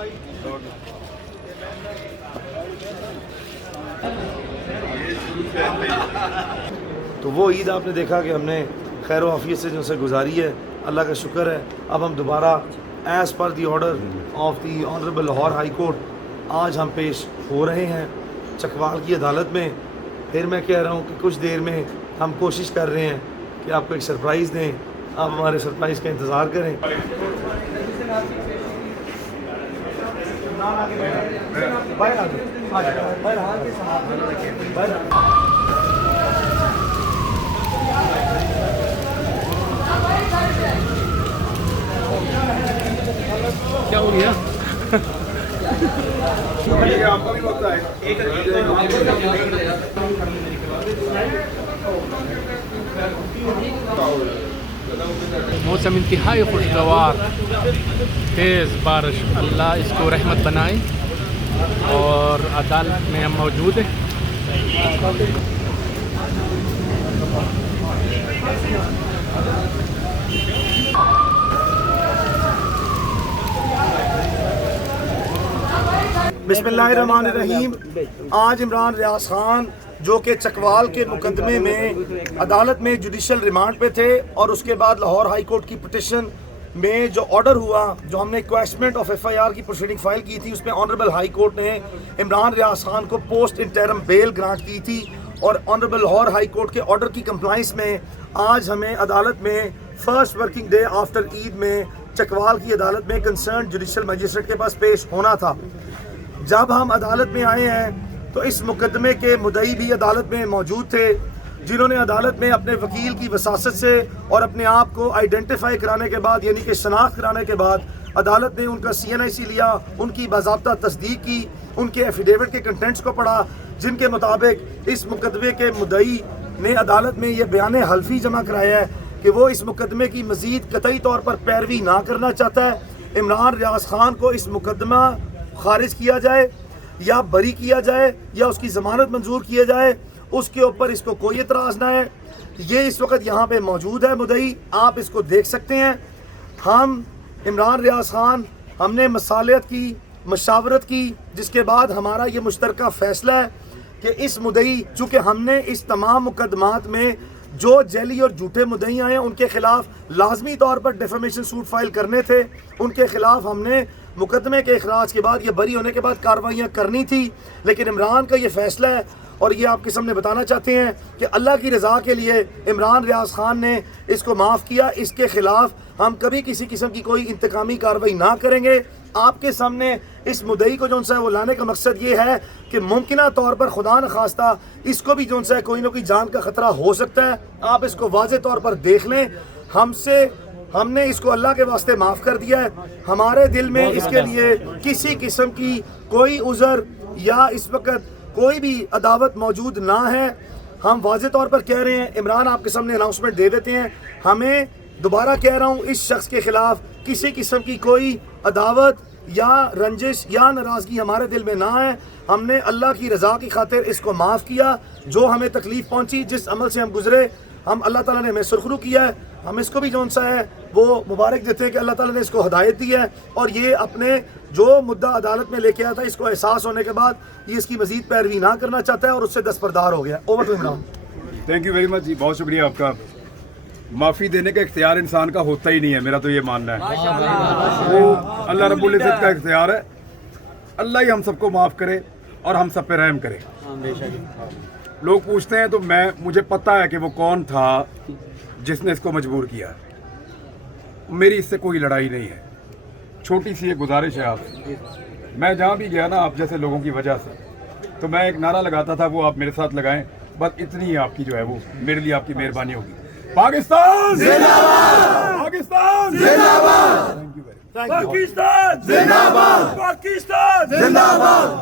तो वो ईद आपने देखा कि हमने खैर आफियत से जो से गुजारी है, अल्लाह का शुक्र है। अब हम दोबारा as per the order of the honourable Lahore high court आज हम पेश हो रहे हैं चकवाल की अदालत में। फिर मैं कह रहा हूँ कि कुछ देर में हम कोशिश कर रहे हैं कि आपको एक सरप्राइज़ दें, आप हमारे सरप्राइज़ का इंतज़ार करें। क्या हो गया? आपका भी वक्त आएगा। मौसम इंतहाई खुशगवार, तेज़ बारिश, अल्लाह इसको रहमत बनाए। और अदालत में हम मौजूद हैं। बिस्मिल्लाहिर्रहमानिर्रहीम। आज इमरान रियाज खान जो कि चकवाल के मुकदमे में अदालत में जुडिशल रिमांड पे थे और उसके बाद लाहौर हाई कोर्ट की पिटिशन में जो ऑर्डर हुआ, जो हमने क्वेश्चनमेंट ऑफ FIR की प्रोसीडिंग फाइल की थी, उसमें ऑनरेबल हाई कोर्ट ने इमरान रियाज खान को पोस्ट इंटरम बेल ग्रांट की थी। और ऑनरेबल लाहौर हाई कोर्ट के ऑर्डर की कंप्लाइंस में आज हमें अदालत में first working day after Eid में चकवाल की अदालत में कंसर्न जुडिशल मजिस्ट्रेट के पास पेश होना था। जब हम अदालत में आए हैं तो इस मुकदमे के मुद्दई भी अदालत में मौजूद थे, जिन्होंने अदालत में अपने वकील की वसासत से और अपने आप को आइडेंटिफाई कराने के बाद, यानी कि शनाख्त कराने के बाद, अदालत ने उनका CNIC लिया, उनकी बाज़ाब्ता तस्दीक की, उनके एफिडेविट के कंटेंट्स को पढ़ा, जिनके मुताबिक इस मुकदमे के मुद्दई ने अदालत में यह बयान हल्फी जमा कराया है कि वो इस मुकदमे की मज़ीद कतई तौर पर पैरवी ना करना चाहता है। इमरान रियाज खान को इस मुकदमा खारिज किया जाए या बरी किया जाए या उसकी ज़मानत मंजूर किया जाए, उसके ऊपर इसको कोई एतराज़ ना है। ये इस वक्त यहाँ पे मौजूद है मुद्दई, आप इसको देख सकते हैं। हम इमरान रियाज खान हमने मसालियत की, मशावरत की, जिसके बाद हमारा ये मुश्तरका फ़ैसला है कि इस मुद्दई, चूँकि हमने इस तमाम मुकदमात में जो जैली और झूठे मुद्दई आए हैं उनके खिलाफ लाजमी तौर पर डिफेमेशन सूट फाइल करने थे, उनके खिलाफ हमने मुकदमे के इखराज के बाद या बरी होने के बाद कार्रवाइयाँ करनी थी। लेकिन इमरान का ये फ़ैसला है और ये आपके सामने बताना चाहते हैं कि अल्लाह की रज़ा के लिए इमरान रियाज खान ने इसको माफ़ किया। इसके ख़िलाफ़ हम कभी किसी किस्म की कोई इंतकामी कार्रवाई ना करेंगे। आपके सामने इस मुद्दई को जो सा है वो लाने का मकसद ये है कि मुमकिन तौर पर खुदा न खास्ता इसको भी जो सा है कोई ना कोई जान का ख़तरा हो सकता है। आप इसको वाज़े तौर पर देख लें। हमने इसको अल्लाह के वास्ते माफ़ कर दिया है। हमारे दिल में इसके लिए किसी किस्म की कोई उज़र या इस वक्त कोई भी अदावत मौजूद ना है। हम वाज़े तौर पर कह रहे हैं, इमरान आपके सामने अनाउंसमेंट दे देते हैं, हमें दोबारा कह रहा हूँ, इस शख्स के ख़िलाफ़ किसी किस्म की कोई अदावत या रंजिश या नाराज़गी हमारे दिल में ना है। हमने अल्लाह की रज़ा की खातिर इसको माफ़ किया। जो हमें तकलीफ़ पहुँची, जिस अमल से हम गुज़रे, हम अल्लाह ताला ने हमें सुरखरू किया है। हम इसको भी जो सा है वो मुबारक देते हैं कि अल्लाह ताला ने इसको हिदायत दी है और ये अपने जो मुद्दा अदालत में लेके आया था, इसको एहसास होने के बाद ये इसकी मज़ीद पैरवी ना करना चाहता है और उससे दस्तबरदार हो गया। Over to Imran. Thank you very much ji, बहुत शुक्रिया आपका। माफ़ी देने का इख्तियार इंसान का होता ही नहीं है, मेरा तो ये मानना है। वो अल्लाह रब्बुल इज़्ज़त का इख्तियार है। अल्लाह ही हम सबको माफ़ करे और हम सब पे रहम करे। लोग पूछते हैं तो मुझे पता है कि वो कौन था जिसने इसको मजबूर किया। मेरी इससे कोई लड़ाई नहीं है। छोटी सी एक गुजारिश है आपसे, मैं जहाँ भी गया ना आप जैसे लोगों की वजह से, तो मैं एक नारा लगाता था, वो आप मेरे साथ लगाएं। बस इतनी ही आपकी जो है वो मेरे लिए आपकी मेहरबानी होगी। पाकिस्तान जिंदाबाद! पाकिस्तान जिंदाबाद! Thank you. पाकिस्तान जिंदाबाद! पाकिस्तान जिंदाबाद!